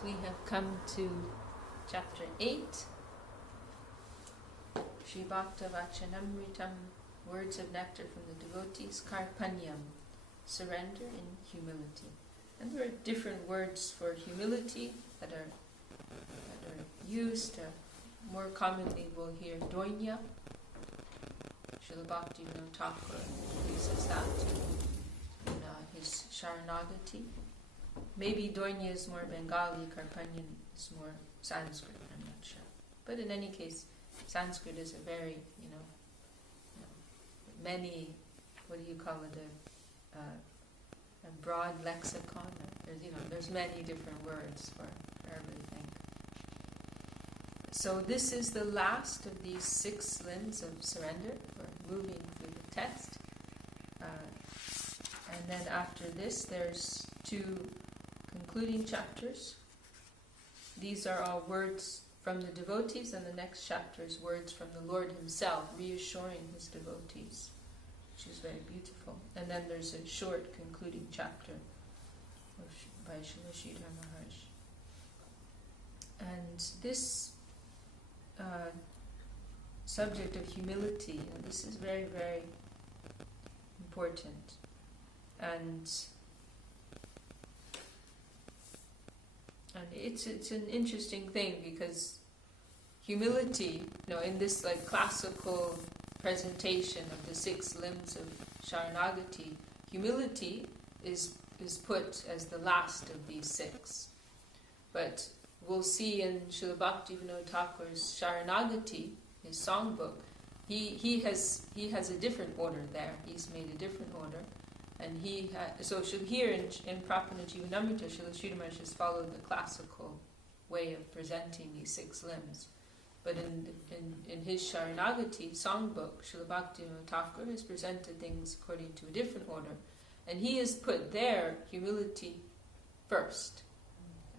We have come to chapter 8, Sri Bhakta Vachanamritam, words of nectar from the devotees, Karpanyam, surrender in humility. And there are different words for humility that are used. More commonly we'll hear doinya. Srila Bhaktivinoda Thakur uses that in his Sharanagati. Maybe doinya is more Bengali, Karpanyam is more Sanskrit, I'm not sure. But in any case, Sanskrit is a very, many, what do you call it, a broad lexicon. There's many different words for everything. So this is the last of these 6 limbs of surrender. We're moving through the text. And then after this, there's 2 concluding chapters. These are all words from the devotees, and the next chapter is words from the Lord Himself, reassuring His devotees, which is very beautiful. And then there's a short concluding chapter by Srila Sridhar Maharaj. And this subject of humility, this is very, very important. And it's an interesting thing, because humility, in this classical presentation of the 6 limbs of Sharanagati, humility is put as the last of these 6. But we'll see in Srila Bhaktivinoda Thakur's Sharanagati, his songbook, he has a different order there. He's made a different order. And so here in Prapanna jivanamritam, Srila Sridhar Maharaj has followed the classical way of presenting these 6 limbs. But in his Sharanagati songbook, Srila Bhaktivinoda Thakur has presented things according to a different order. And he has put there humility first,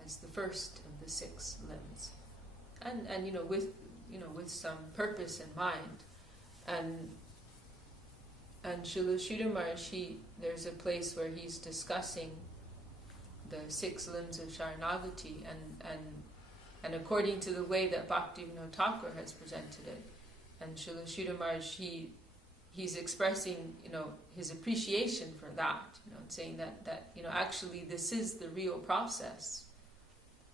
as the first of the 6 limbs. And with some purpose in mind. And Srila Sridhar Maharaj, there's a place where he's discussing the 6 limbs of Sharanagati, and according to the way that Bhaktivinoda Thakur has presented it, and Srila Sridhar Maharaj, he's expressing, his appreciation for that, saying that actually this is the real process,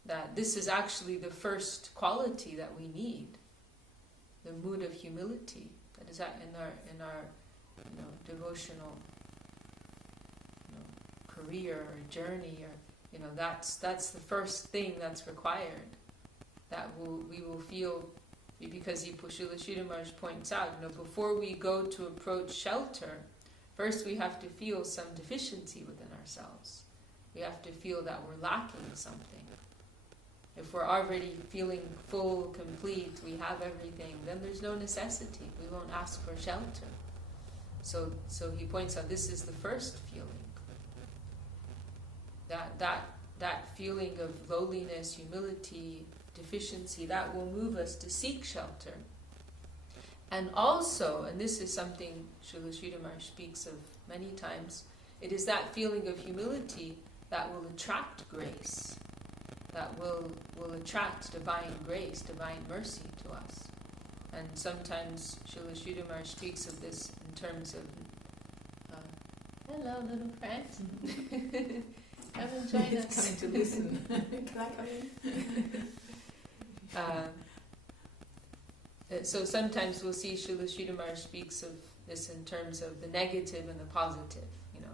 that this is actually the first quality that we need, the mood of humility. That is that in our devotional career or journey, or that's the first thing that's required. That we will feel, because Srila Sridhar Maharaj points out, before we go to approach shelter, first we have to feel some deficiency within ourselves. We have to feel that we're lacking something. If we're already feeling full, complete, we have everything, then there's no necessity. We won't ask for shelter. So he points out this is the first feeling. That feeling of lowliness, humility, deficiency, that will move us to seek shelter. And also, and this is something Srila Sridhar Maharaj speaks of many times, it is that feeling of humility that will attract grace, that will attract divine grace, divine mercy to us. And sometimes Srila Sridhar Maharaj speaks of this in terms of, hello little friend, come and join us. Coming to listen. Can I come in? So sometimes we'll see Srila Sridhar Maharaj speaks of this in terms of the negative and the positive.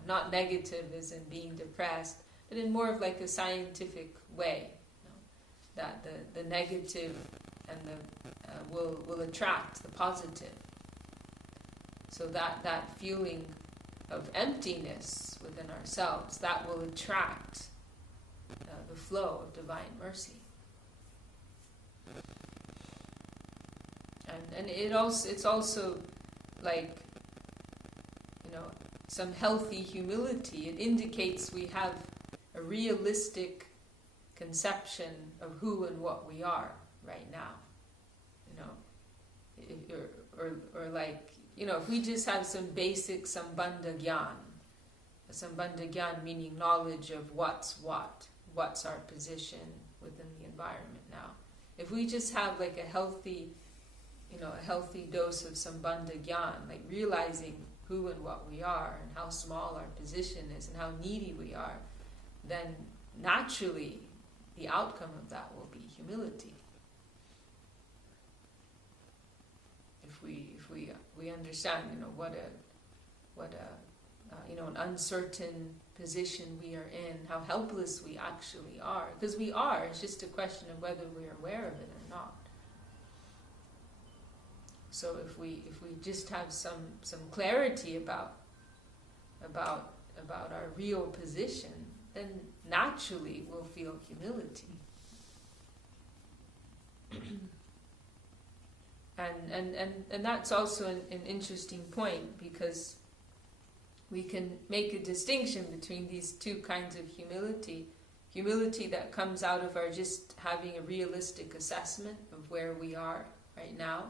Not negative as in being depressed, but in more of a scientific way. That the negative and the will attract the positive. So that feeling of emptiness within ourselves, that will attract the flow of divine mercy. And it's also some healthy humility. It indicates we have a realistic conception of who and what we are right now. If we just have some basic sambandha gyan meaning knowledge of what's our position within the environment now. If we just have like a healthy dose of Sambandha Gyan, like realizing who and what we are and how small our position is and how needy we are, then naturally the outcome of that will be humility. If we understand, what an uncertain position we are in, how helpless we actually are, because we are. It's just a question of whether we're aware of it or not. So if we just have some clarity about our real position, then naturally we'll feel humility. And that's also an interesting point, because we can make a distinction between these two kinds of humility. Humility that comes out of our just having a realistic assessment of where we are right now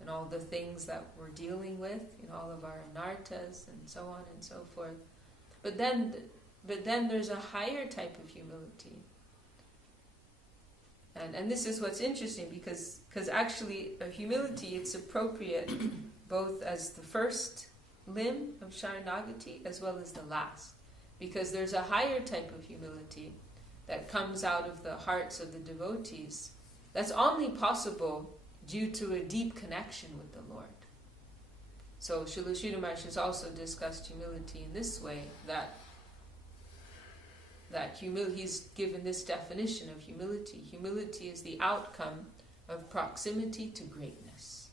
and all the things that we're dealing with, all of our anarthas and so on and so forth. But then there's a higher type of humility. And this is what's interesting, because actually humility, it's appropriate both as the first limb of Sharanagati as well as the last. Because there's a higher type of humility that comes out of the hearts of the devotees that's only possible due to a deep connection with the Lord. So Srila Sridhar Maharaj has also discussed humility in this way, that he's given this definition of humility. Humility is the outcome of proximity to greatness.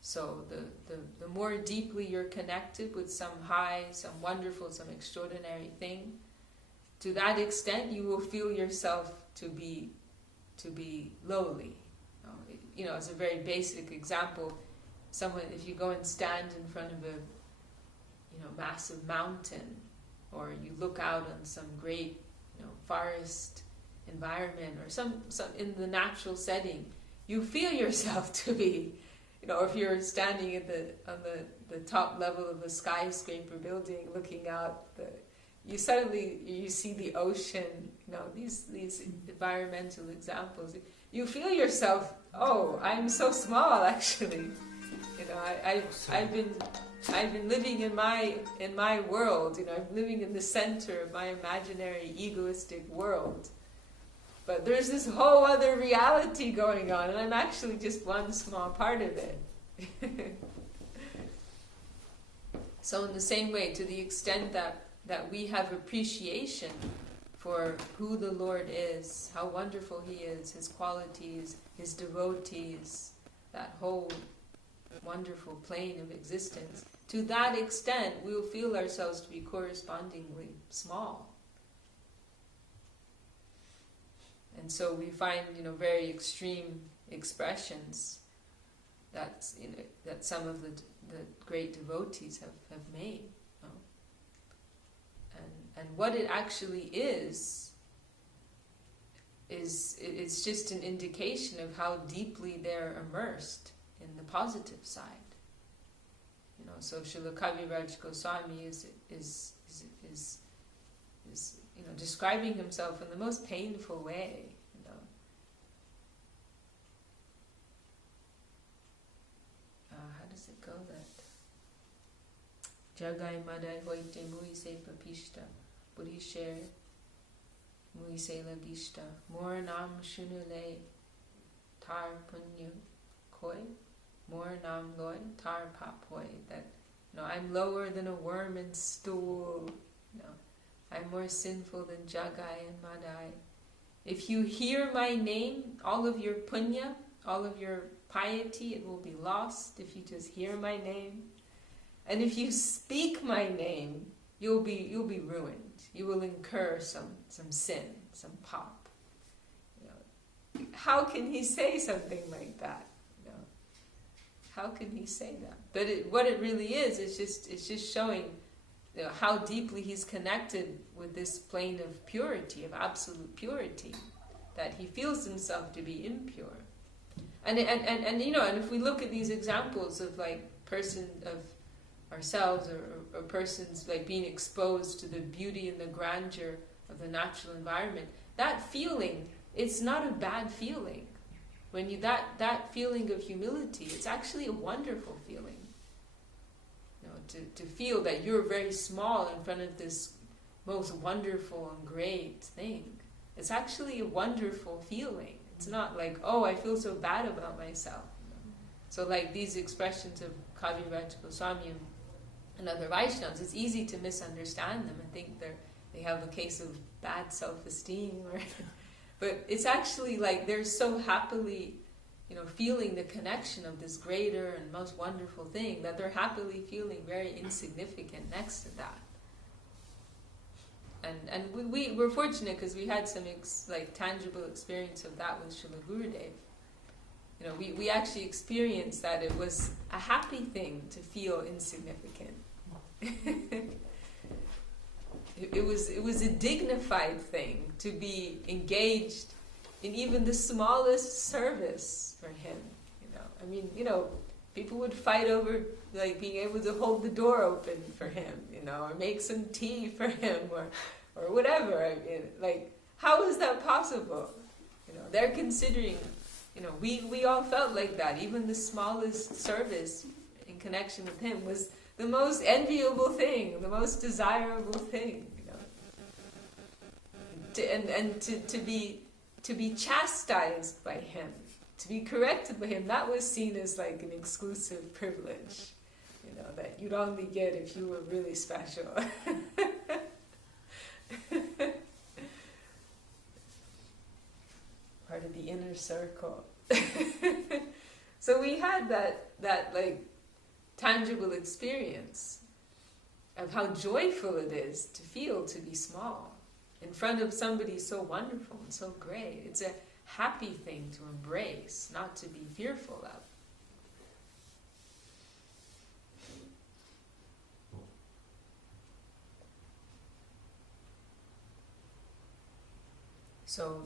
So the more deeply you're connected with some high, some wonderful, some extraordinary thing, to that extent you will feel yourself to be lowly. As a very basic example, if you go and stand in front of a massive mountain, or you look out on some great forest environment, or some in the natural setting, you feel yourself to be, if you're standing on the top level of a skyscraper building looking out, you see the ocean, these environmental examples. You feel yourself, oh, I'm so small actually. I've been living in my world. I'm living in the center of my imaginary egoistic world. But there's this whole other reality going on, and I'm actually just one small part of it. So in the same way, to the extent that we have appreciation for who the Lord is, how wonderful He is, His qualities, His devotees, that whole wonderful plane of existence, to that extent we'll feel ourselves to be correspondingly small. And so we find, very extreme expressions that some of the great devotees have made. And what it actually is it's just an indication of how deeply they're immersed in the positive side. So Srila Kaviraj Goswami is describing himself in the most painful way. How does it go? That Jagai Madai Hoite Muise Papishta Burisher Muise Lagishta Moranam Shunule Tar Punyu Koi Moranam Loy Tar Papoy. That I'm lower than a worm in stool. I'm more sinful than Jagai and Madai. If you hear my name, all of your punya, all of your piety, it will be lost if you just hear my name. And if you speak my name, you'll be ruined. You will incur some sin, some pop. How can he say something like that? How can he say that? But what it really is, it's just showing how deeply he's connected with this plane of purity, of absolute purity, that he feels himself to be impure. And if we look at these examples of of ourselves or persons being exposed to the beauty and the grandeur of the natural environment, that feeling, it's not a bad feeling. When you that feeling of humility, it's actually a wonderful feeling. You know, to feel that you're very small in front of this most wonderful and great thing. It's actually a wonderful feeling. It's not like, oh, I feel so bad about myself. So like these expressions of Kaviraj Goswami and other Vaishnavas, it's easy to misunderstand them and think they have a case of bad self-esteem, or but it's actually like they're so happily, feeling the connection of this greater and most wonderful thing that they're happily feeling very insignificant next to that. And we're fortunate because we had some tangible experience of that with Srila Gurudev. We actually experienced that it was a happy thing to feel insignificant. It was a dignified thing to be engaged in even the smallest service for him. People would fight over being able to hold the door open for him, or make some tea for him, or whatever. How is that possible? They're considering. We all felt like that. Even the smallest service in connection with him was the most enviable thing, the most desirable thing. To be chastised by him, to be corrected by him, that was seen as like an exclusive privilege, that you'd only get if you were really special. Part of the inner circle. So we had that tangible experience of how joyful it is to feel to be small in front of somebody so wonderful and so great. It's a happy thing to embrace, not to be fearful of. So,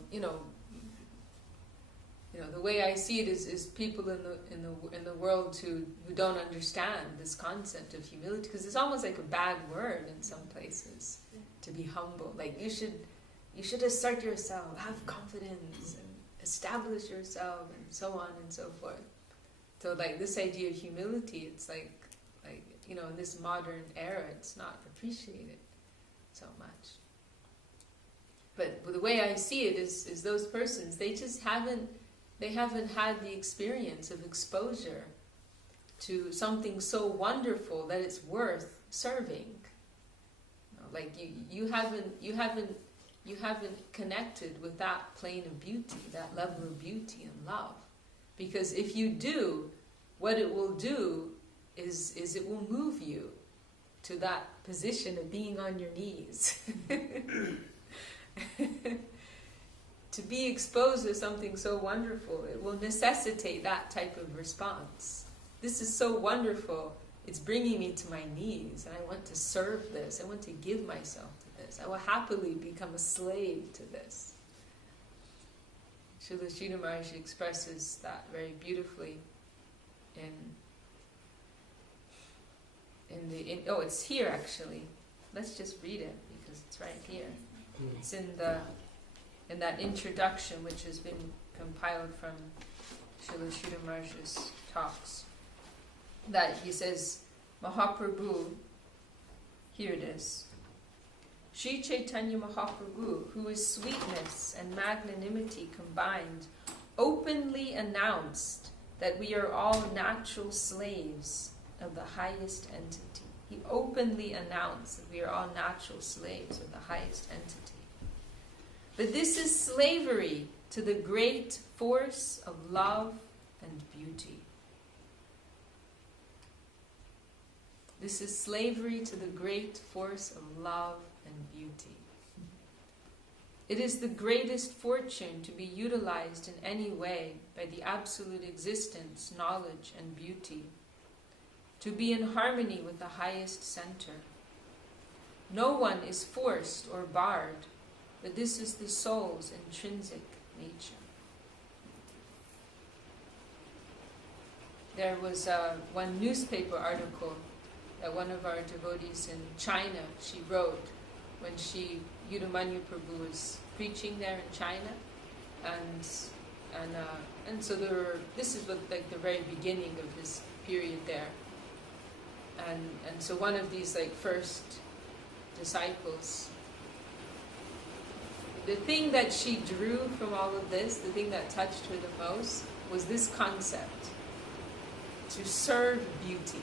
the way I see it is people in the world who don't understand this concept of humility, because it's almost like a bad word in some places, to be humble. Like you should assert yourself, have confidence, and establish yourself, and so on and so forth. So this idea of humility, it's in this modern era, it's not appreciated so much. But the way I see it is those persons, they haven't had the experience of exposure to something so wonderful that it's worth serving. You haven't connected with that plane of beauty, that level of beauty and love. Because if you do, what it will do is it will move you to that position of being on your knees. To be exposed to something so wonderful, it will necessitate that type of response. This is so wonderful, it's bringing me to my knees, and I want to serve this, I want to give myself to this, I will happily become a slave to this. Srila Sridhar Maharaj expresses that very beautifully it's here actually. Let's just read it because it's right here. It's in that introduction which has been compiled from Srila Sridhar Maharaj's talks. That he says, Mahaprabhu, here it is, Sri Chaitanya Mahaprabhu, who is sweetness and magnanimity combined, openly announced that we are all natural slaves of the highest entity. He openly announced that we are all natural slaves of the highest entity. But this is slavery to the great force of love and beauty. This is slavery to the great force of love and beauty. It is the greatest fortune to be utilized in any way by the absolute existence, knowledge, and beauty, to be in harmony with the highest center. No one is forced or barred, but this is the soul's intrinsic nature. There was one newspaper article that one of our devotees in China, she wrote, when Yudamanyu Prabhu was preaching there in China, and so this is what, like, the very beginning of his period there, and so one of these, like, first disciples, the thing that she drew from all of this, the thing that touched her the most, was this concept: to serve beauty.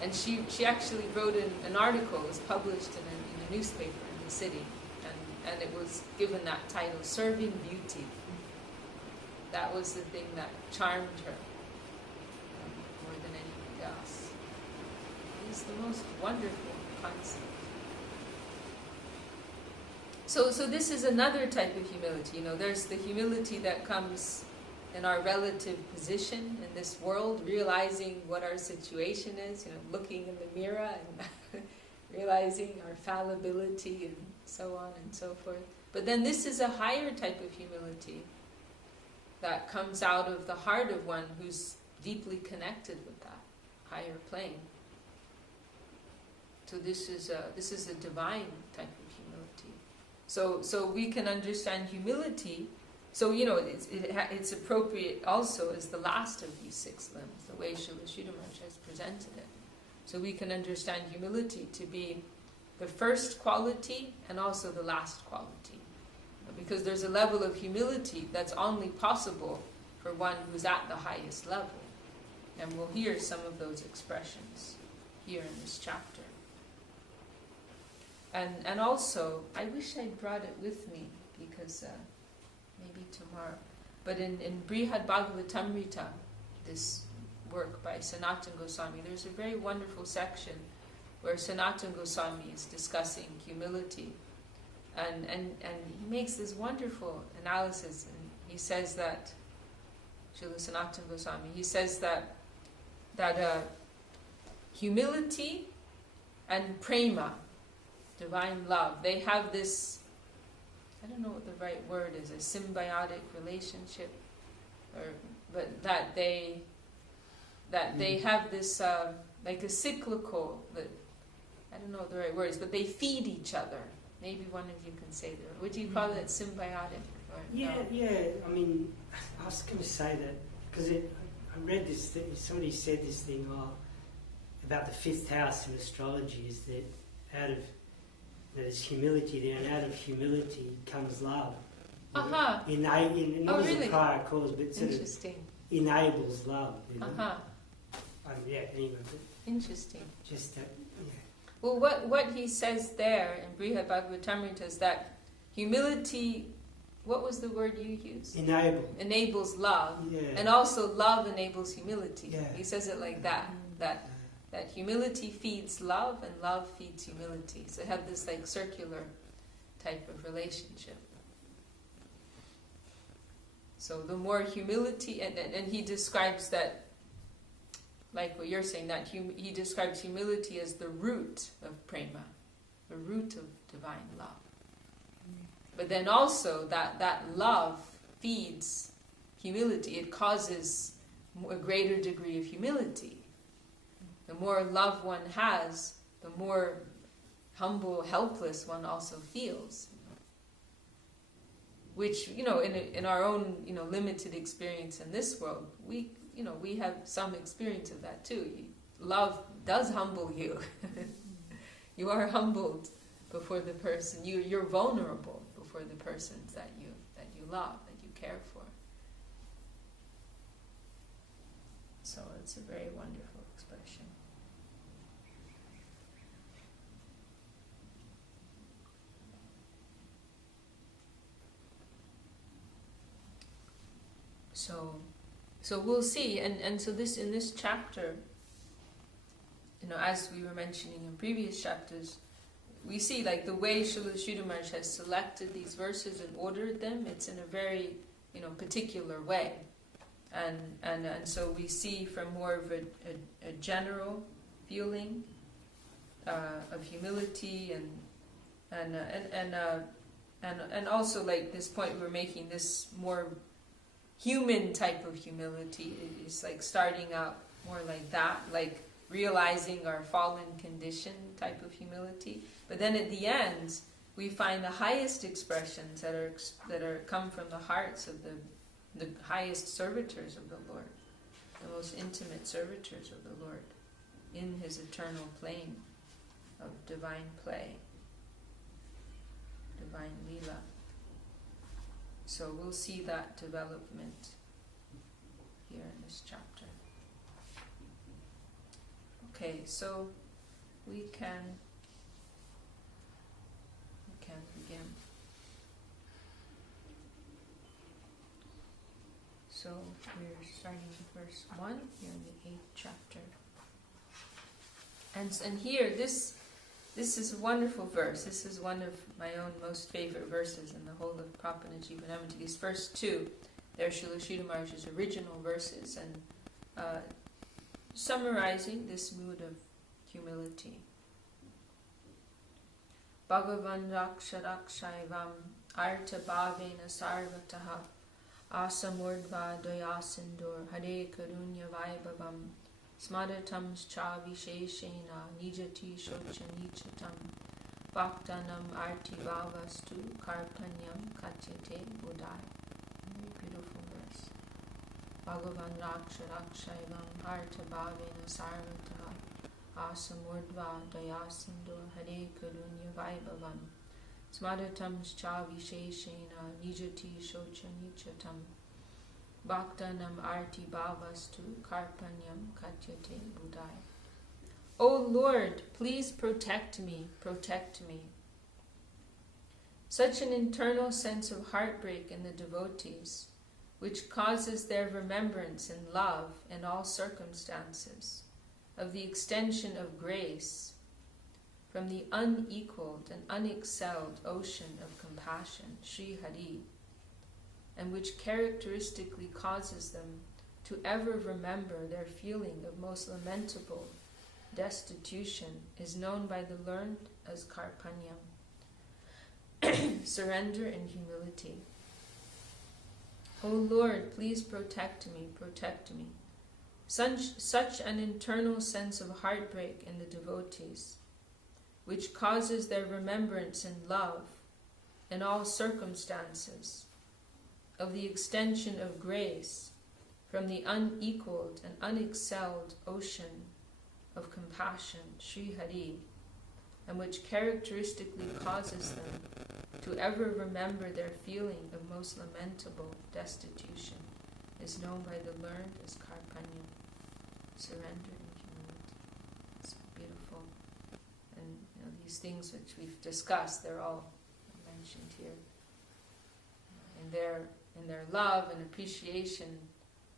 And she actually wrote an article, it was published in a newspaper in the city, and it was given that title, Serving Beauty. That was the thing that charmed her more than anything else. It's the most wonderful concept. So this is another type of humility. There's the humility that comes in our relative position in this world, realizing what our situation is, looking in the mirror and realizing our fallibility and so on and so forth. But then this is a higher type of humility that comes out of the heart of one who's deeply connected with that higher plane. So this is a divine type of humility. So we can understand humility. So, it's appropriate also as the last of these 6 limbs, the way Srila Sridhar Maharaj has presented it. So we can understand humility to be the first quality and also the last quality. Because there's a level of humility that's only possible for one who's at the highest level. And we'll hear some of those expressions here in this chapter. And also, I wish I'd brought it with me, because maybe tomorrow. But in Brihad Bhagavatamrita, this work by Sanatana Goswami, there's a very wonderful section where Sanatana Goswami is discussing humility. And he makes this wonderful analysis, and he says that, Srila Sanatana Goswami, he says that humility and prema, divine love, they have this, I don't know what the right word is, a symbiotic relationship, but that they have this like a cyclical, I don't know what the right word is, but they feed each other. Maybe one of you can say that. Would you call it symbiotic? Or yeah, no? yeah. I mean, I was going to say that because I read this thing, somebody said this thing about the 5th house in astrology, is that there's humility there, and out of humility comes love. Uh-huh. Not really? as a prior cause, but sort of enables love. Uh-huh. Yeah, anyway. But Interesting. just that, yeah. Well, what he says there in Brihad Bhagavatamrita is that humility, what was the word you used? Enables love. Yeah. And also love enables humility. Yeah. He says it like that humility feeds love and love feeds humility. So they have this like circular type of relationship. So the more humility, and he describes that, like what you're saying, that he describes humility as the root of prema, the root of divine love. But then also that love feeds humility. It causes a greater degree of humility. The more love one has, the more humble, helpless one also feels. Which, in our own, limited experience in this world, we have some experience of that too. Love does humble you. You are humbled before the person. You're vulnerable before the persons that you love, that you care for. So it's a very wonderful expression. So we'll see, and so this in this chapter, as we were mentioning in previous chapters, we see like the way Srila Sridhar Maharaj has selected these verses and ordered them. It's in a very particular way, and so we see from more of a general feeling of humility and also like this point we were making, this more human type of humility is like starting out more like that, like realizing our fallen condition type of humility. But then at the end, we find the highest expressions that are come from the hearts of the highest servitors of the Lord, the most intimate servitors of the Lord, in His eternal plane of divine play, divine lila. So we'll see that development here in this chapter. Okay, so we can begin. So we're starting with verse 1 here in the 8th chapter. And here, this is a wonderful verse. This is one of my own most favorite verses in the whole of Prapanna Jivanamritam. These first two, they're Srila Sridhar Maharaj's original verses, and summarizing this mood of humility. Bhagavan raksha rakshaivam arta bhavena sarvataha asamurdva doyasindur hare karunya vaibhavam smadatam cha visheshena nijati shocha nichatam bhaktanam arti bhavastu karpanyam katyate buddhai. Very beautiful verse. Bhagavan raksha rakshaivam arta bhavena sarvataha asamurdva dayasindur hare karunya vaibhavam smadatam cha visheshena nijati shocha nichatam bhaktanam arti bhavastu karpanyam katyate buddhai. O Lord, please protect me, protect me. Such an internal sense of heartbreak in the devotees, which causes their remembrance and love in all circumstances, of the extension of grace from the unequaled and unexcelled ocean of compassion, Sri Hari, and which characteristically causes them to ever remember their feeling of most lamentable destitution, is known by the learned as Karpanyam, surrender and humility. O Lord, please protect me, protect me. Such an internal sense of heartbreak in the devotees, which causes their remembrance and love in all circumstances of the extension of grace from the unequaled and unexcelled ocean of compassion, Sri Hari, and which characteristically causes them to ever remember their feeling of most lamentable destitution, is known by the learned as Karpanyam, surrender and humility. It's beautiful. And these things which we've discussed, they're all mentioned here. In their love and appreciation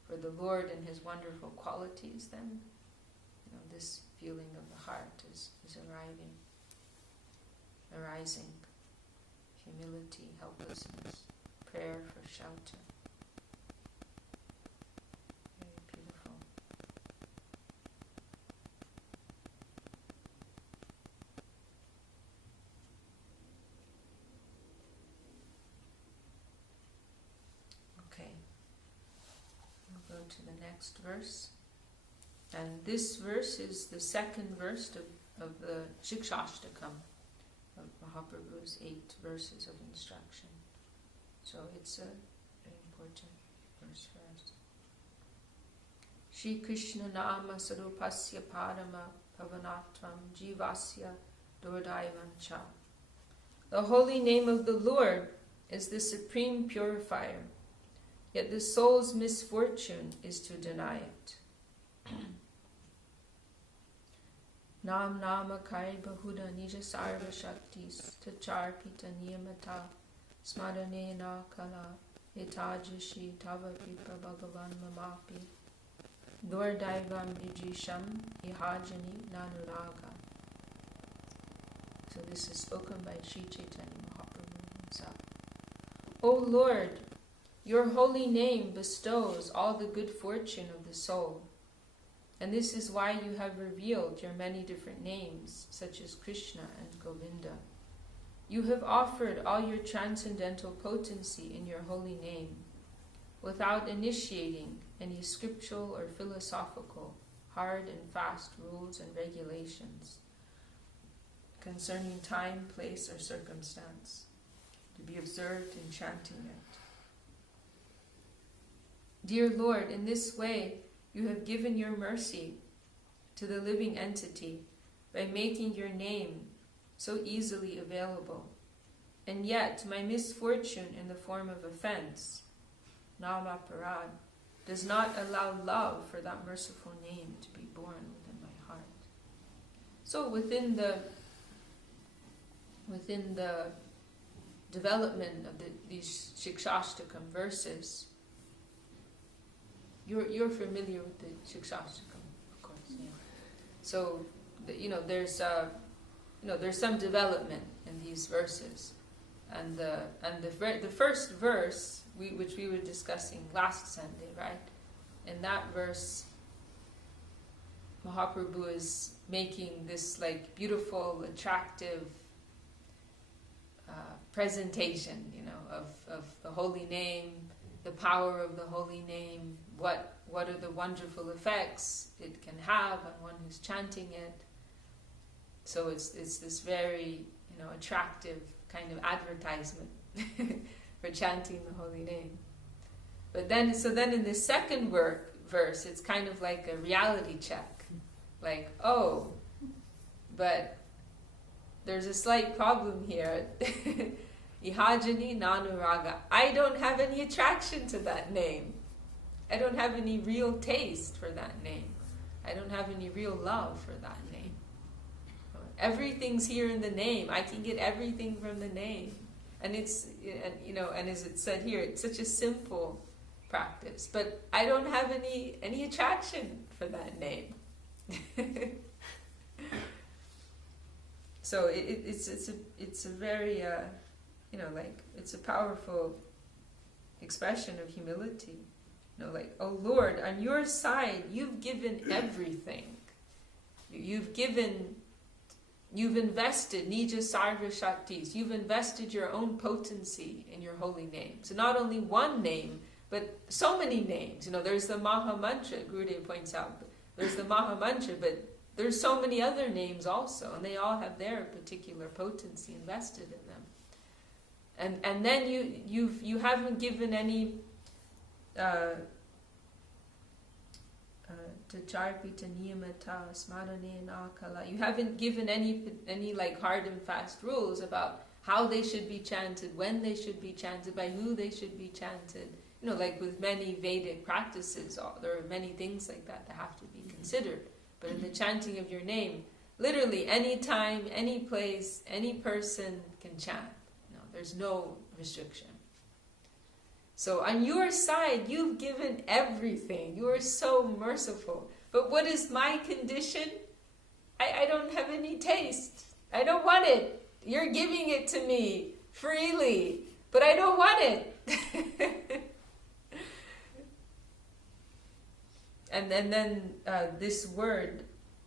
for the Lord and His wonderful qualities, then this feeling of the heart is arising. Humility, helplessness, prayer for shelter. Very beautiful. Okay, we'll go to the next verse. And this verse is the second verse of the Shikshashtakam, of Mahaprabhu's 8 verses of instruction. So it's a very important verse for us. Shri Krishna Nama Sarupasya Parama Pavanatvam Jivasya Dordaivancha. The holy name of the Lord is the supreme purifier, yet the soul's misfortune is to deny it. Nam nama kai bahuda nija sarva shaktis tacharpita niyamata smarane na kala itajishi tava pipa bhagavan mamapi dordaivam ijisham ihajani nanuraga. So this is spoken by Sri Chaitanya Mahaprabhu himself. O Lord, your holy name bestows all the good fortune of the soul. And this is why you have revealed your many different names, such as Krishna and Govinda. You have offered all your transcendental potency in your holy name, without initiating any scriptural or philosophical hard and fast rules and regulations concerning time, place, or circumstance, to be observed in chanting it. Dear Lord, in this way you have given your mercy to the living entity by making your name so easily available. And yet my misfortune in the form of offense, nama parad, does not allow love for that merciful name to be born within my heart. So within the development of these Shikshashtakam verses, you're familiar with the Shikshashtakam, of course. Yeah. So there's some development in these verses, and the first verse which we were discussing last Sunday, right? In that verse, Mahaprabhu is making this like beautiful, attractive presentation, of the holy name, the power of the holy name, what are the wonderful effects it can have on one who's chanting it. So it's this very attractive kind of advertisement for chanting the holy name. But then in the second verse, it's kind of like a reality check, like, oh, but there's a slight problem here. Ihajani nanuraga. I don't have any attraction to that name. I don't have any real taste for that name. I don't have any real love for that name. Everything's here in the name. I can get everything from the name. And it's, and as it said here, it's such a simple practice. But I don't have any attraction for that name. So it's a very it's a powerful expression of humility. Like, oh Lord, on your side, you've given everything. You've invested Nija Sarva Shaktis. You've invested your own potency in your holy name. So not only one name, but so many names. There's the Maha Mantra, Gurudev points out. There's the Maha Mantra, but there's so many other names also, and they all have their particular potency invested in them. And then you haven't given any you haven't given any like hard and fast rules about how they should be chanted, when they should be chanted, by who they should be chanted. Like with many Vedic practices, there are many things like that have to be considered. But in the chanting of your name, literally any time, any place, any person can chant. There's no restriction. So on your side, you've given everything. You are so merciful. But what is my condition? I don't have any taste. I don't want it. You're giving it to me freely, but I don't want it. And then this word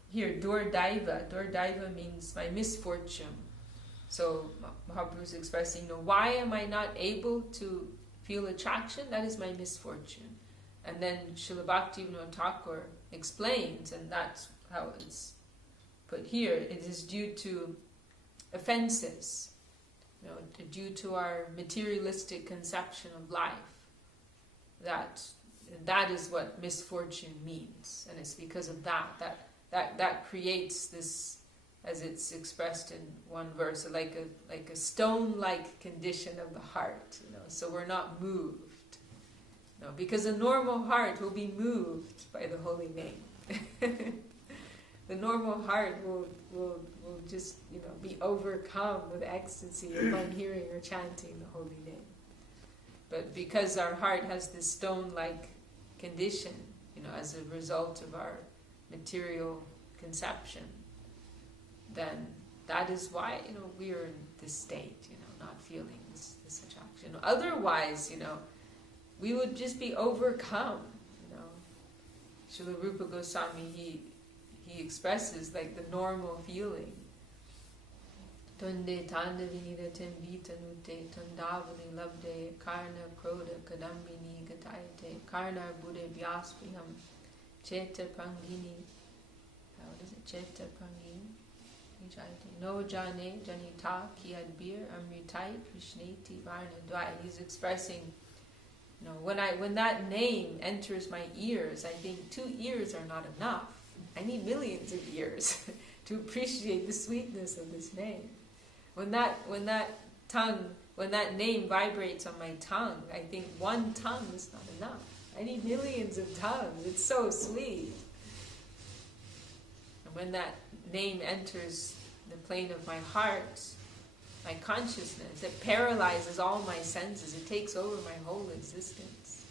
here, Durdaiva. Durdaiva means my misfortune. So Mahaprabhu is expressing, why am I not able to feel attraction? That is my misfortune. And then Srila Bhaktivinoda Thakur explains, and that's how it's put here, it is due to offenses, due to our materialistic conception of life. That is what misfortune means, and it's because of that creates this, as it's expressed in one verse, like a stone-like condition of the heart. So we're not moved, because a normal heart will be moved by the holy name. The normal heart will just be overcome with ecstasy upon hearing or chanting the holy name. But because our heart has this stone-like condition, as a result of our material conception, then that is why we are in this state, not feeling this attraction. Otherwise, we would just be overcome. Srila Rupa Goswami, he expresses like the normal feeling. Tunde tandavinida timbitanute tundavali labde karna kroda kadambini gatayate karna bude vyaspriham Cheta Prangini. What is it? Cheta Prangini. No jane janita ki adbir amritai krishneti varnadvai. He's expressing, when that name enters my ears, I think 2 ears are not enough. I need millions of ears to appreciate the sweetness of this name. When that name vibrates on my tongue, I think 1 tongue is not enough. I need millions of tongues. It's so sweet. And when that name enters the plane of my heart, my consciousness, it paralyzes all my senses. It takes over my whole existence.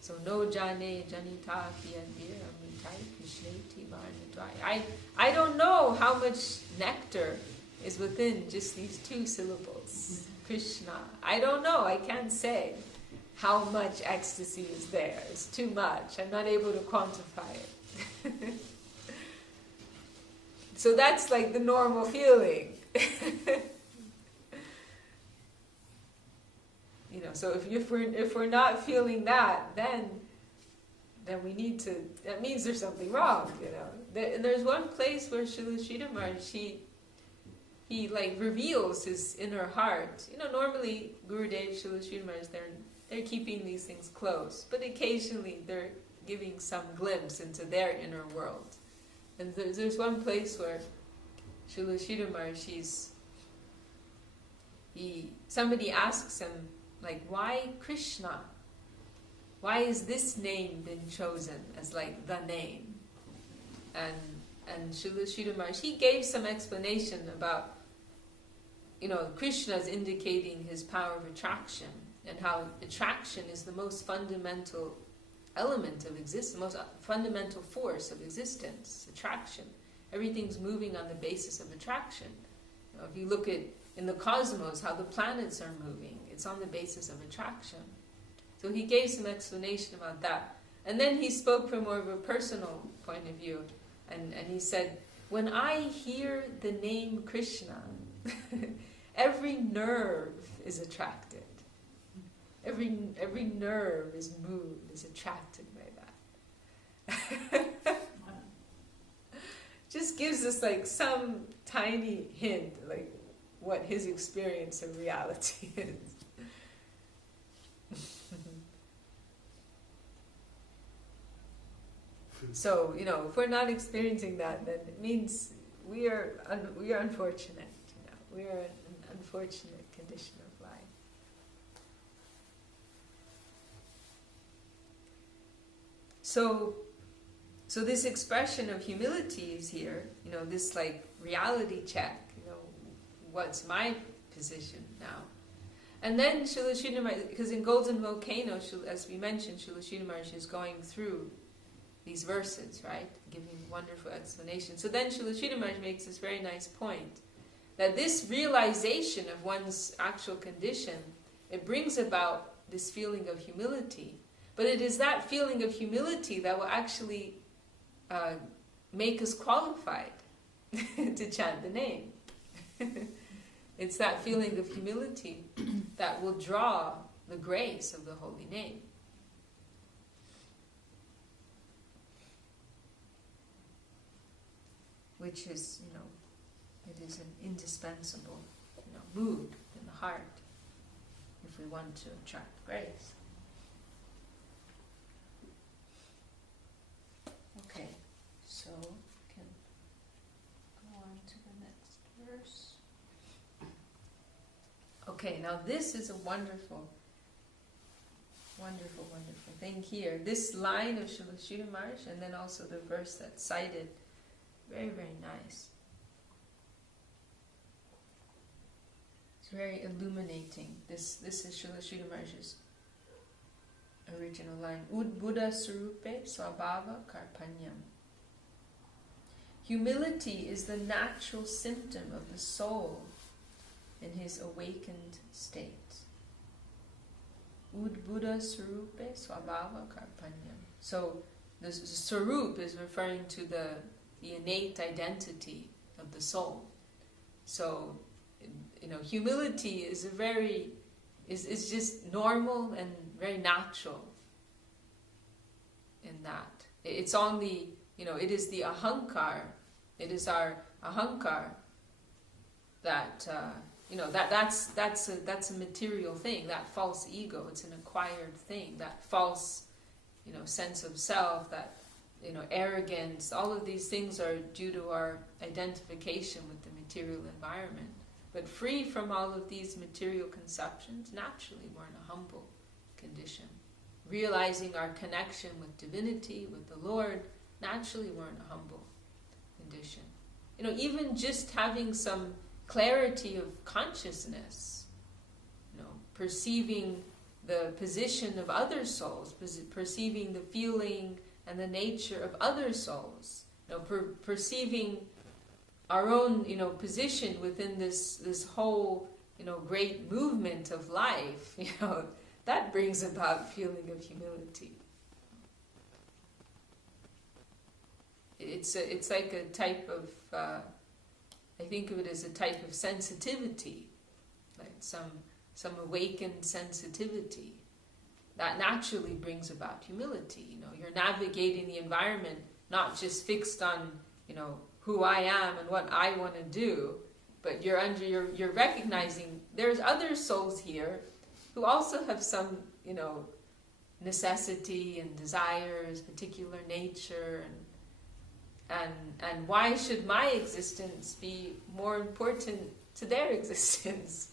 So no jane janita ki adbir amritai krishneti varnadvai. I don't know how much nectar is within just these 2 syllables. Krishna. I don't know. I can't say how much ecstasy is there. It's too much. I'm not able to quantify it. So that's like the normal feeling. So if we're not feeling that, then we need to. That means there's something wrong. There's one place where Srila Maharaj, he like reveals his inner heart. Normally Gurudev, Srila Maharaj, they're keeping these things close, but occasionally they're giving some glimpse into their inner world. And there's one place where Srila Maharaj, somebody asks him, like, why Krishna? Why is this name been chosen as like the name? And Srila Maharaj, he gave some explanation about, Krishna is indicating his power of attraction, and how attraction is the most fundamental element of existence, the most fundamental force of existence, attraction. Everything's moving on the basis of attraction. If you look at in the cosmos how the planets are moving, it's on the basis of attraction. So he gave some explanation about that. And then he spoke from more of a personal point of view, and he said, when I hear the name Krishna, every nerve is attracted. Every nerve is moved, is attracted by that. Just gives us like some tiny hint, like what his experience of reality is. So, if we're not experiencing that, then it means we are unfortunate. We are an unfortunate condition of life. So this expression of humility is here, this like reality check, what's my position now? And then Srila Sridhar Maharaj, because in Golden Volcano, as we mentioned, Srila Sridhar Maharaj is going through these verses, right? Giving wonderful explanation. So then Srila Sridhar Maharaj makes this very nice point, that this realization of one's actual condition, it brings about this feeling of humility. But it is that feeling of humility that will actually make us qualified to chant the name. It's that feeling of humility that will draw the grace of the holy name. Which is, it is an indispensable, mood in the heart if we want to attract grace. Okay, so we can go on to the next verse. Okay, now this is a wonderful thing here. This line of Srila Sridhar Maharaj, and then also the verse that's cited, very, very nice. It's very illuminating. This is Srila Sridhar Maharaj's original line. Buddha Sarupe Swabhava Karpanyam. Humility is the natural symptom of the soul in his awakened state. Buddha Sarupe Swabhava Karpanyam. So the Sarup is referring to the innate identity of the soul. So, humility is is just normal and very natural in that. It's only, it is the ahankar, it is our ahankar that, that's a material thing, that false ego, it's an acquired thing, that false, sense of self, that, arrogance, all of these things are due to our identification with the material environment. But free from all of these material conceptions, naturally we're in a humble condition. Realizing our connection with divinity, with the Lord, naturally we're in a humble condition. Even just having some clarity of consciousness, perceiving the position of other souls, perceiving the feeling and the nature of other souls, perceiving our own, position within this whole, great movement of life, that brings about feeling of humility. It's like a type of, I think of it as a type of sensitivity, like some awakened sensitivity that naturally brings about humility. You're navigating the environment not just fixed on, who I am and what I want to do, but you're recognizing there's other souls here who also have some, necessity and desires, particular nature, and why should my existence be more important to their existence?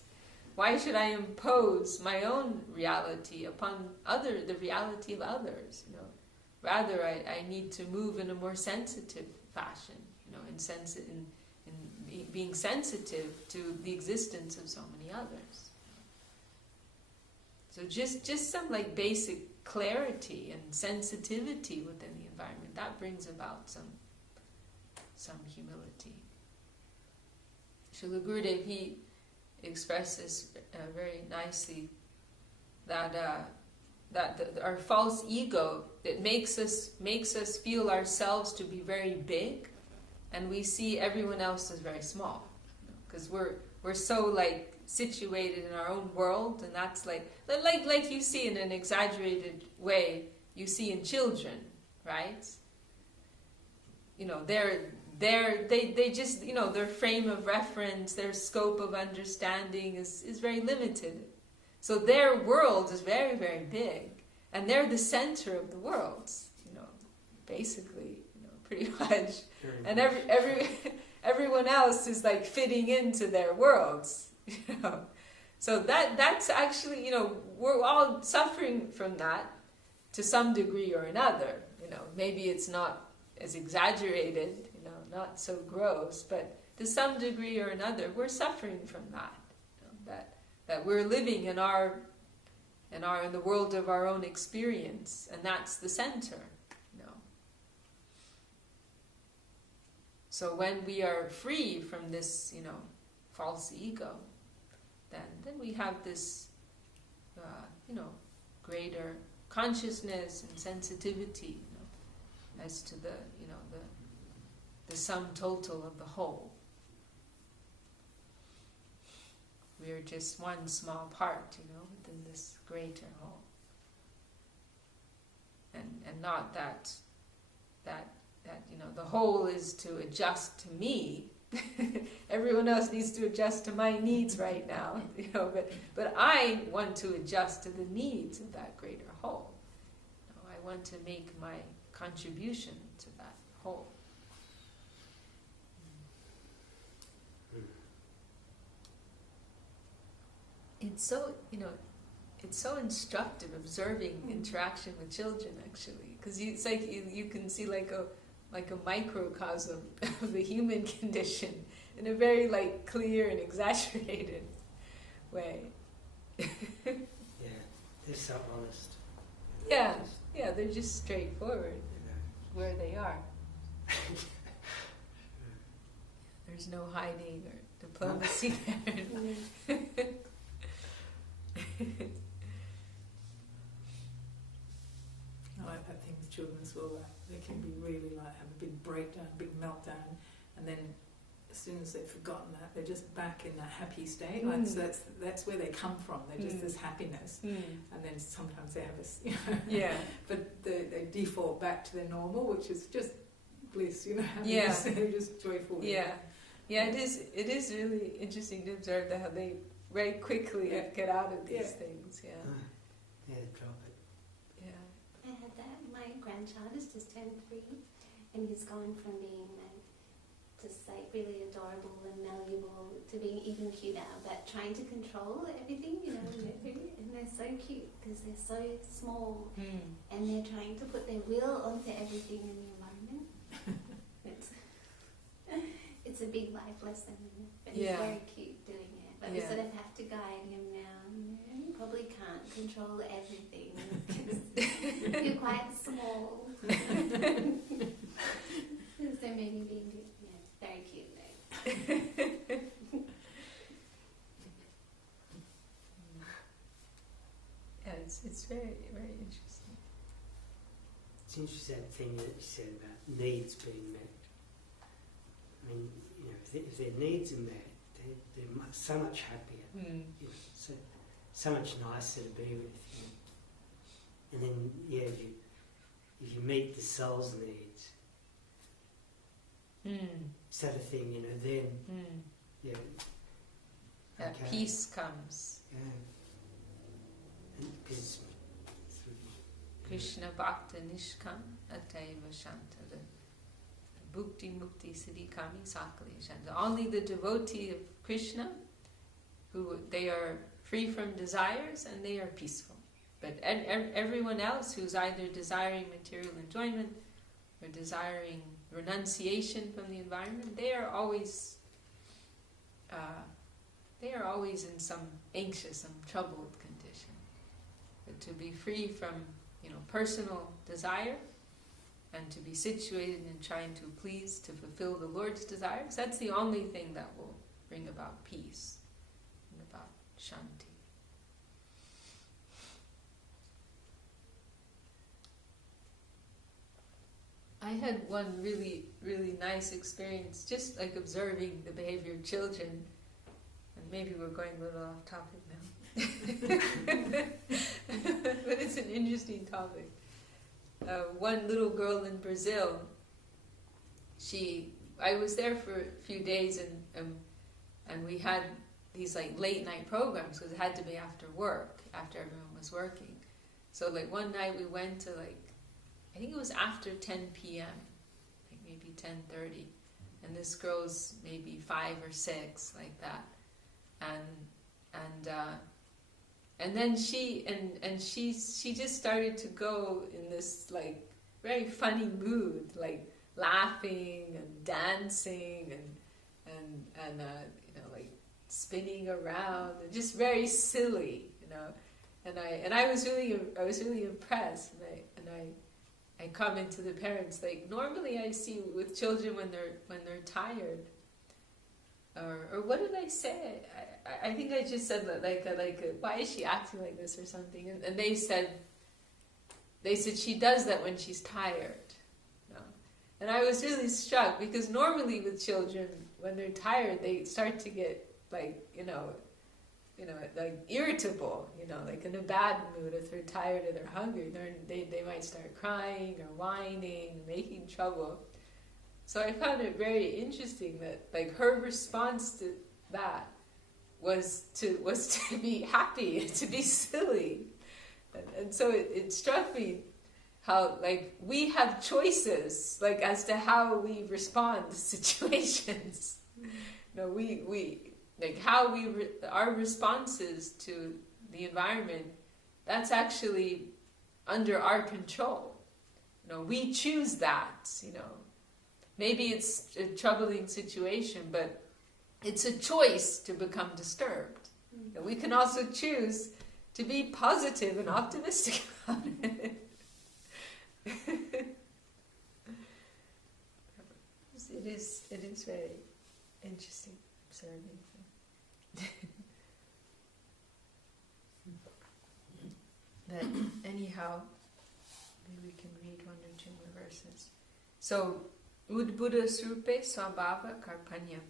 Why should I impose my own reality upon the reality of others? Rather, I need to move in a more sensitive fashion, in being sensitive to the existence of so many others. So just some like basic clarity and sensitivity within the environment, that brings about some humility. Srila Gurudev, he expresses very nicely that our false ego, that makes us feel ourselves to be very big, and we see everyone else as very small, because we're so like situated in our own world, and that's like you see in an exaggerated way, you see in children, right? They just, their frame of reference, their scope of understanding is very limited. So their world is very, very big, and they're the center of the world, basically, pretty much. And everyone else is like fitting into their worlds, So that's actually, we're all suffering from that to some degree or another. Maybe it's not as exaggerated, not so gross, but to some degree or another, we're suffering from that. That we're living in the world of our own experience, and that's the center. So when we are free from this, false ego, then we have this, greater consciousness and sensitivity, as to the sum total of the whole. We are just one small part, within this greater whole. And not that the whole is to adjust to me. Everyone else needs to adjust to my needs right now, but I want to adjust to the needs of that greater whole. I want to make my contribution to that whole. It's so, it's so instructive observing interaction with children, actually, because it's like you can see like a microcosm of the human condition in a very like clear and exaggerated way. Yeah, they're so honest. Yeah, they're just straightforward where they are. There's no hiding or diplomacy there. I like that thing with children as well. They can be really like have a big breakdown, big meltdown, and then as soon as they've forgotten that, they're just back in that happy state. Like, so that's where they come from. They're just this happiness, and then sometimes they have this, but they default back to their normal, which is just bliss, happiness. They're just joyful. It is really interesting to observe how they very quickly get out of these things. Drop it. I had that. My grandchild has just turned 3, and he's gone from being just like really adorable and malleable to being even cuter, but trying to control everything, and they're so cute because they're so small, and they're trying to put their will onto everything in the environment. It's a big life lesson, but he's very cute doing it. But we sort of have to guide him now. You probably can't control everything because you're quite small. So maybe being very cute though. It's very, very interesting. It's interesting that thing that you said about needs being met. I mean, if their needs are met, they're so much happier. So much nicer to be with. And then, if you meet the soul's needs, sort of thing, then that peace comes. Because Krishna Bhakta Nishkam Ataiva Shanta. Bhukti Mukti Siddhi Kami Sakali Shanta. Only the devotee of Krishna, who they are free from desires and they are peaceful. But everyone else who's either desiring material enjoyment or desiring renunciation from the environment, they are always in some anxious, some troubled condition. But to be free from, personal desire and to be situated in trying to please, to fulfill the Lord's desires, that's the only thing that will bring about peace and about shanti. I had one really, really nice experience, just like observing the behavior of children, and maybe we're going a little off topic now, but it's an interesting topic. One little girl in Brazil, I was there for a few days, and we had these late night programs because it had to be after work, after everyone was working. So one night we went to I think it was after 10 p.m., maybe 10:30, and this girl's maybe 5 or 6, like that, and then she just started to go in this very funny mood, laughing and dancing and spinning around and just very silly, and I was really impressed, and I comment to the parents, normally I see with children when they're tired, or what did I say? I think I just said why is she acting like this or something? And they said she does that when she's tired. And I was really struck because normally with children, when they're tired, they start to get irritable, in a bad mood. If they're tired or they're hungry, they might start crying or whining, making trouble. So I found it very interesting that her response to that was to be happy, to be silly, and so it struck me how we have choices as to how we respond to situations. Our responses to the environment, that's actually under our control. We choose that. Maybe it's a troubling situation, but it's a choice to become disturbed. We can also choose to be positive and optimistic about it. It is very interesting observing. But anyhow, maybe we can read 1 or 2 more verses. So, Udbuddha Srupe Swabhava Karpanyam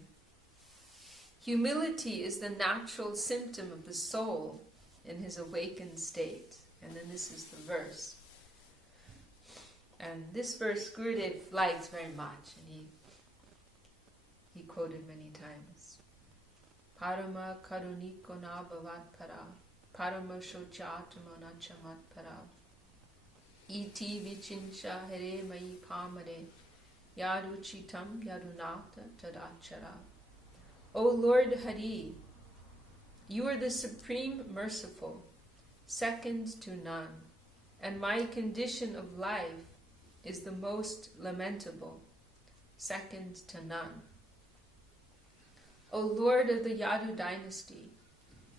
Humility is the natural symptom of the soul in his awakened state. And then this is the verse. And this verse Gurudev likes very much, and he quoted many times. Parama karuniko na bhavat para, parama shochatamana chamat para, iti vichinsha here mai pamare, yaduchitam yadunata tadachara. O Lord Hari, you are the Supreme Merciful, second to none, and my condition of life is the most lamentable, second to none. O Lord of the Yadu dynasty,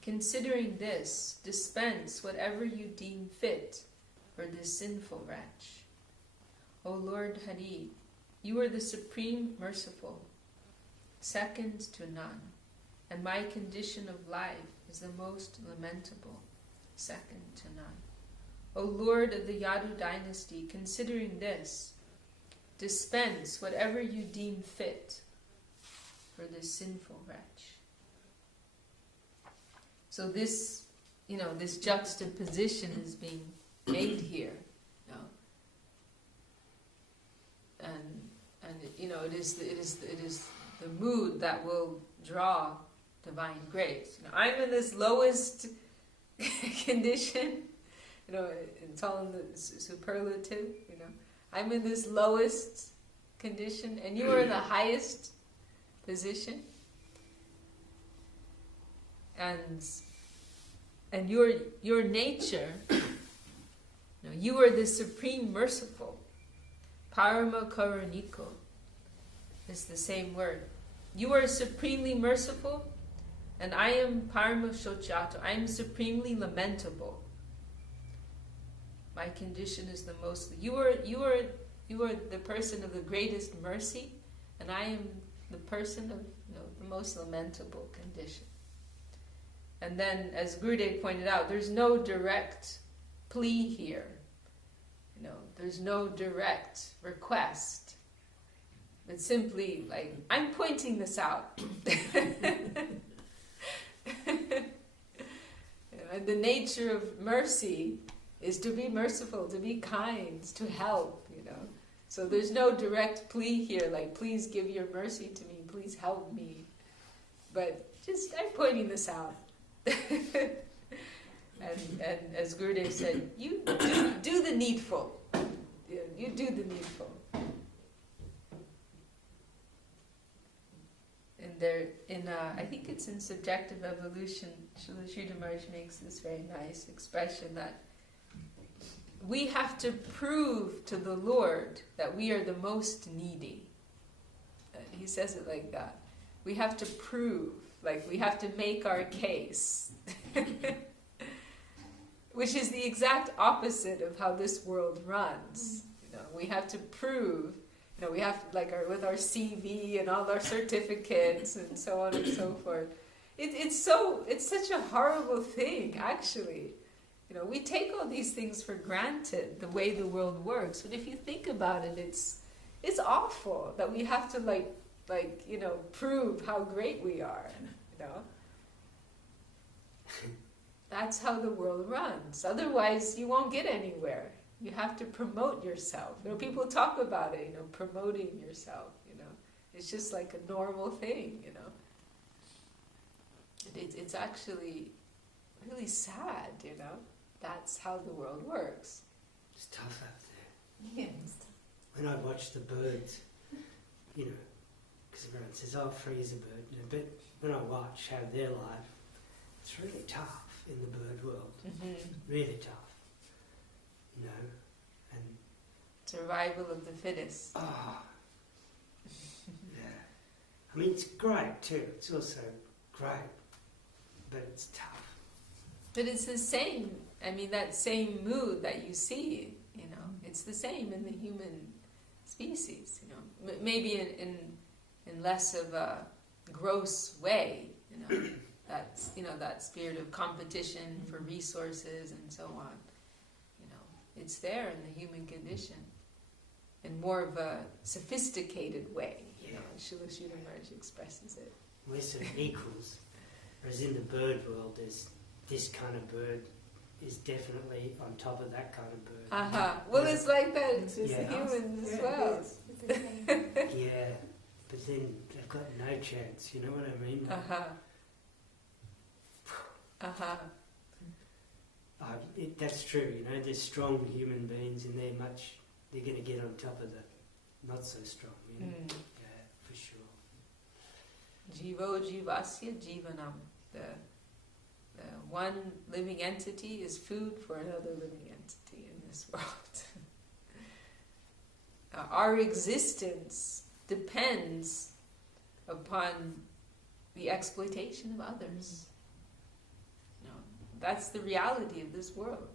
considering this, dispense whatever you deem fit for this sinful wretch. O Lord Hari, you are the Supreme Merciful, second to none, and my condition of life is the most lamentable, second to none. O Lord of the Yadu dynasty, considering this, dispense whatever you deem fit for this sinful wretch. So this, this juxtaposition is being made here, and it is the mood that will draw divine grace. I'm in this lowest condition. It's all in the superlative, I'm in this lowest condition, and you are in the highest position. And your nature, you are the Supreme Merciful. Parama Karuniko is the same word. You are supremely merciful, and I am Parama Shochato. I am supremely lamentable. My condition is the most. You are the person of the greatest mercy, and I am the person of the most lamentable condition. And then, as Gurudev pointed out, there's no direct plea here. There's no direct request. It's simply like, I'm pointing this out. And the nature of mercy is to be merciful, to be kind, to help, So there's no direct plea here, like, please give your mercy to me, please help me. But just, I'm pointing this out. and as Gurudev said, you do the needful. You do the needful. And I think it's in Subjective Evolution, Srila Sridhar Maharaj makes this very nice expression that we have to prove to the Lord that we are the most needy. He says it like that. We have to prove, like we have to make our case. Which is the exact opposite of how this world runs. We have to prove, we have to, with our CV and all our certificates and so on and so forth. It's such a horrible thing, actually. We take all these things for granted, the way the world works. But if you think about it, it's awful that we have to prove how great we are. That's how the world runs. Otherwise, you won't get anywhere. You have to promote yourself. People talk about it, promoting yourself. It's just like a normal thing. It's actually really sad. That's how the world works. It's tough out there. Yeah. When I watch the birds, because everyone says, "Oh, free as a bird," but when I watch how their life, it's really tough in the bird world. Mm-hmm. Really tough. And survival of the fittest. Oh, yeah. I mean, it's great too. It's also great, but it's tough. But it's the same. I mean, that same mood that you see. It's the same in the human species. Maybe in less of a gross way. That's that spirit of competition for resources and so on. It's there in the human condition, in more of a sophisticated way. Srila Sridhar Maharaj expresses it. We're sort of equals. Whereas in the bird world, there's this kind of bird is definitely on top of that kind of bird. Well, it's like that. It's just humans as well. Yeah, but then they've got no chance. You know what I mean? That's true. You know, there's strong human beings, and they're going to get on top of the not so strong. You know? Yeah, for sure. Jivo jivasya jivanam. The one living entity is food for another living entity in this world. Our existence depends upon the exploitation of others. You know, that's the reality of this world.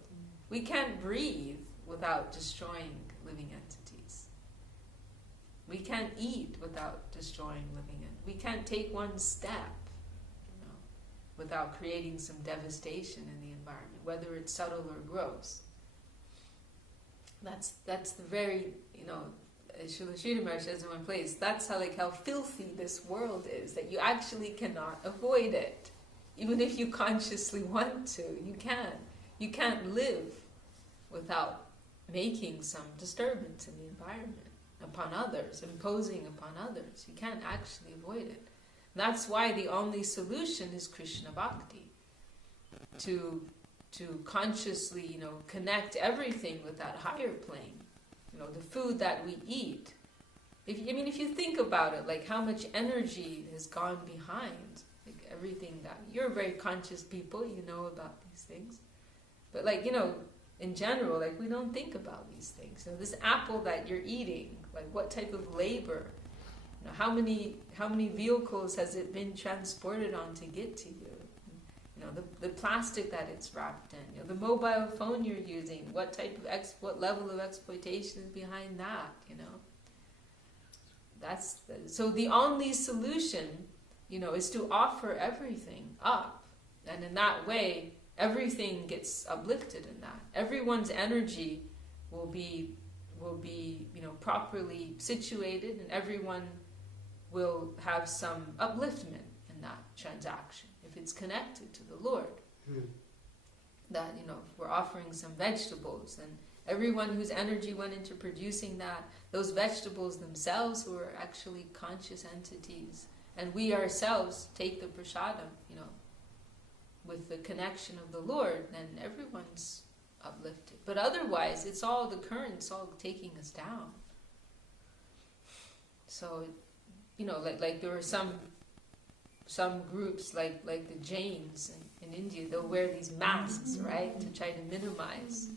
We can't breathe without destroying living entities. We can't eat without destroying living entities. We can't take one step without creating some devastation in the environment, whether it's subtle or gross. That's the very, as Srila Sridhar Maharaj says in one place, that's how filthy this world is, that you actually cannot avoid it. Even if you consciously want to, you can't. You can't live without making some disturbance in the environment upon others, imposing upon others. You can't actually avoid it. That's why the only solution is Krishna Bhakti. To consciously, connect everything with that higher plane. The food that we eat. If you think about it, like how much energy has gone behind, like everything that you're very conscious people, you know about these things. But in general, we don't think about these things. This apple that you're eating, what type of labor? How many vehicles has it been transported on to get to you? The plastic that it's wrapped in. The mobile phone you're using. What level of exploitation is behind that? So the only solution, is to offer everything up, and in that way, everything gets uplifted in that. Everyone's energy will be properly situated, and everyone will have some upliftment in that transaction if it's connected to the Lord. That, if we're offering some vegetables, and everyone whose energy went into producing that, those vegetables themselves who are actually conscious entities, and we ourselves take the prasadam, with the connection of the Lord, then everyone's uplifted. But otherwise, it's all the currents all taking us down. So, like there are some groups like the Jains in India, they'll wear these masks, right, to try to minimize.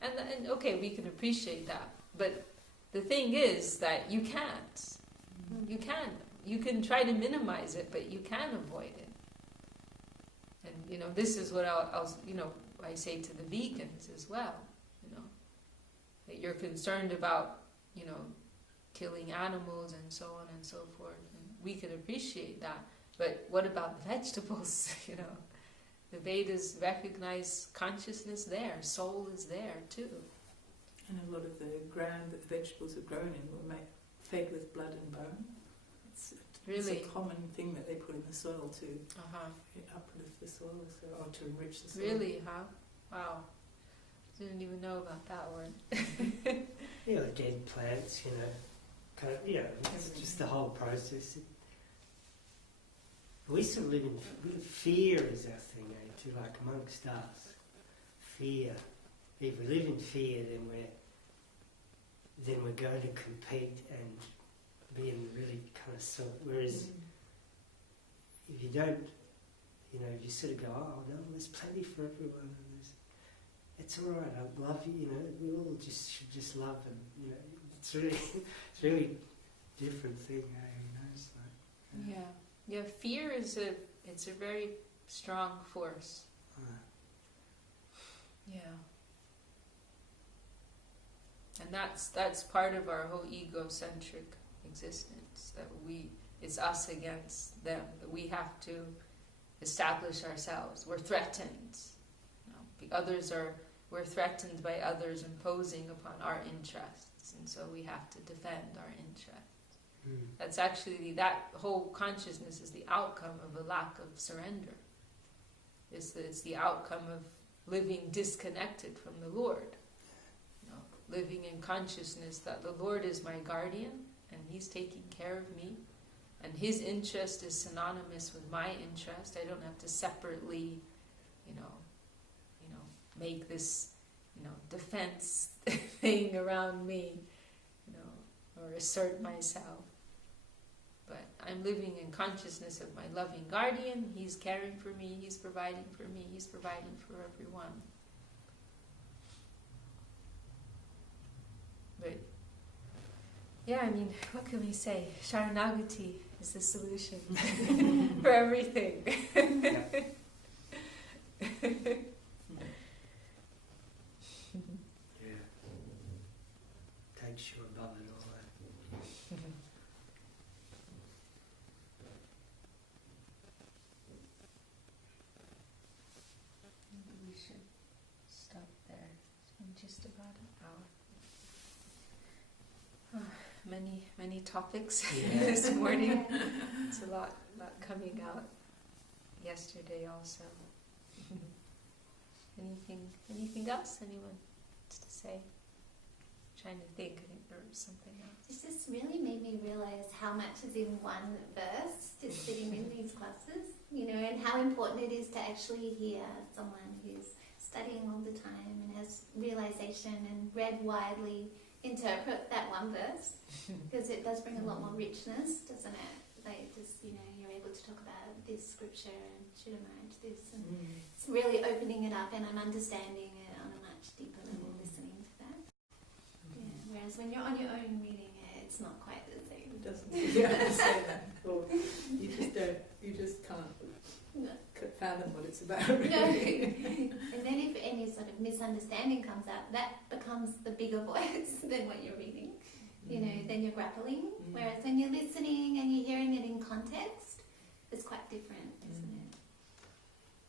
And okay, we can appreciate that. But the thing is that you can't. You can't. You can try to minimize it, but you can't avoid it. And this is what I say to the vegans as well. That you're concerned about killing animals and so on and so forth. And we can appreciate that. But what about the vegetables? The Vedas recognize consciousness there, soul is there too. And a lot of the ground that the vegetables are grown in were fed with blood and bone. It's a common thing that they put in the soil to uplift the soil, or to enrich the soil. Really, huh? Wow. Didn't even know about that one. Dead plants, it's just the whole process. We sort of live in fear is our thing, too, like amongst us. Fear. If we live in fear, then we're going to compete and be in really kind of sort. Whereas if you don't, if you sort of go, oh no, there's plenty for everyone, and it's all right. I love you. We all should just love, and it's really different thing. Yeah. Fear is it's a very strong force. Yeah. And that's part of our whole egocentric existence, that it's us against them, that we have to establish ourselves. We're threatened. We're threatened by others imposing upon our interests, and so we have to defend our interests. That's actually, that whole consciousness is the outcome of a lack of surrender. It's the outcome of living disconnected from the Lord. Living in consciousness that the Lord is my guardian and He's taking care of me, and His interest is synonymous with my interest. I don't have to separately, make this, defense thing around me, or assert myself. But I'm living in consciousness of my loving guardian. He's caring for me. He's providing for me. He's providing for everyone. But yeah, what can we say? Sharanagati is the solution for everything. Takes you above it all. Maybe we should stop there. It's been just about an hour. Many topics this morning. It's a lot coming out yesterday also. Anything else anyone wants to say? Trying to think. I think there was something else. It's just really made me realize how much is in one verse, just sitting in these classes, and how important it is to actually hear someone who's studying all the time and has realization and read widely interpret that one verse, because it does bring a lot more richness, doesn't it? Like just, you're able to talk about this scripture and Shuddhamaj this, and it's really opening it up, and I'm understanding it on a much deeper level listening to that. Yeah. Whereas when you're on your own reading it, it's not quite the same. It doesn't. Say that. Or you just don't. You just can't fathom what it's about. Really. No. And then if any sort of misunderstanding comes up, that becomes the bigger voice than what you're reading. Then you're grappling. Whereas when you're listening and you're hearing it in context, it's quite different, isn't it?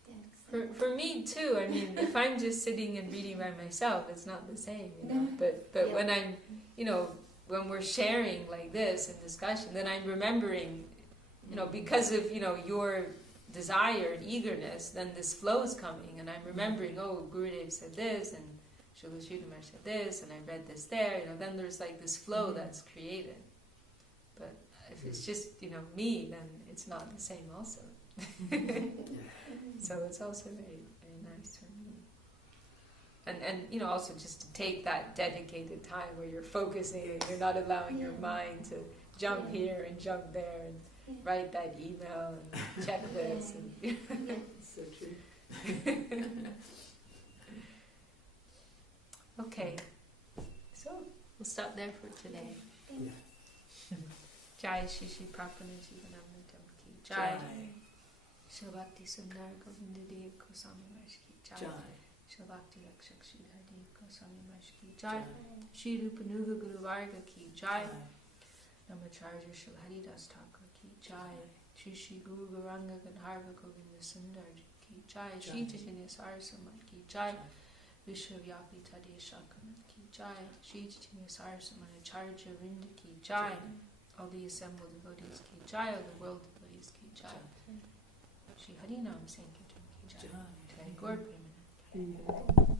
Yeah, so. For me too, if I'm just sitting and reading by myself, it's not the same, No. But when I'm, when we're sharing like this in discussion, then I'm remembering, because of, your desire and eagerness, then this flow is coming, and I'm remembering, Gurudev said this, and Srila Sridhar said this, and I read this there, then there's like this flow that's created. But if it's just, me, then it's not the same also. So it's also very, very nice for me. And also just to take that dedicated time where you're focusing and you're not allowing your mind to jump here and jump there and write that email and check this. And So true. Okay, so we'll stop there for today. Jai Shri Shri Prapanna jivanamritam ki Jai. Shri Bhakti Sundar Govinda Dev Goswami Maharaj ki Jai. Shri Bhakti Rakshak Sridhar Dev Goswami Maharaj ki Jai. Shri Rupanuga Guru Varga ki Jai. Namacharya Shri Haridas Thakur ki Jai. Shri Shri Guru Gauranga Gandharva Govinda Sundar ki Jai. Shri Chaitanya Sarasamat ki Jai. Vishwavyapi Tadya Shakamat ki Jai. Shri Chaitanya Sarasamat Acharya Vrinda ki Jai. All the assembled devotees ki Jai. All the world devotees ki Jai. Shri Harinam Sankirtan ki Jai. Jai Gaur Premanand.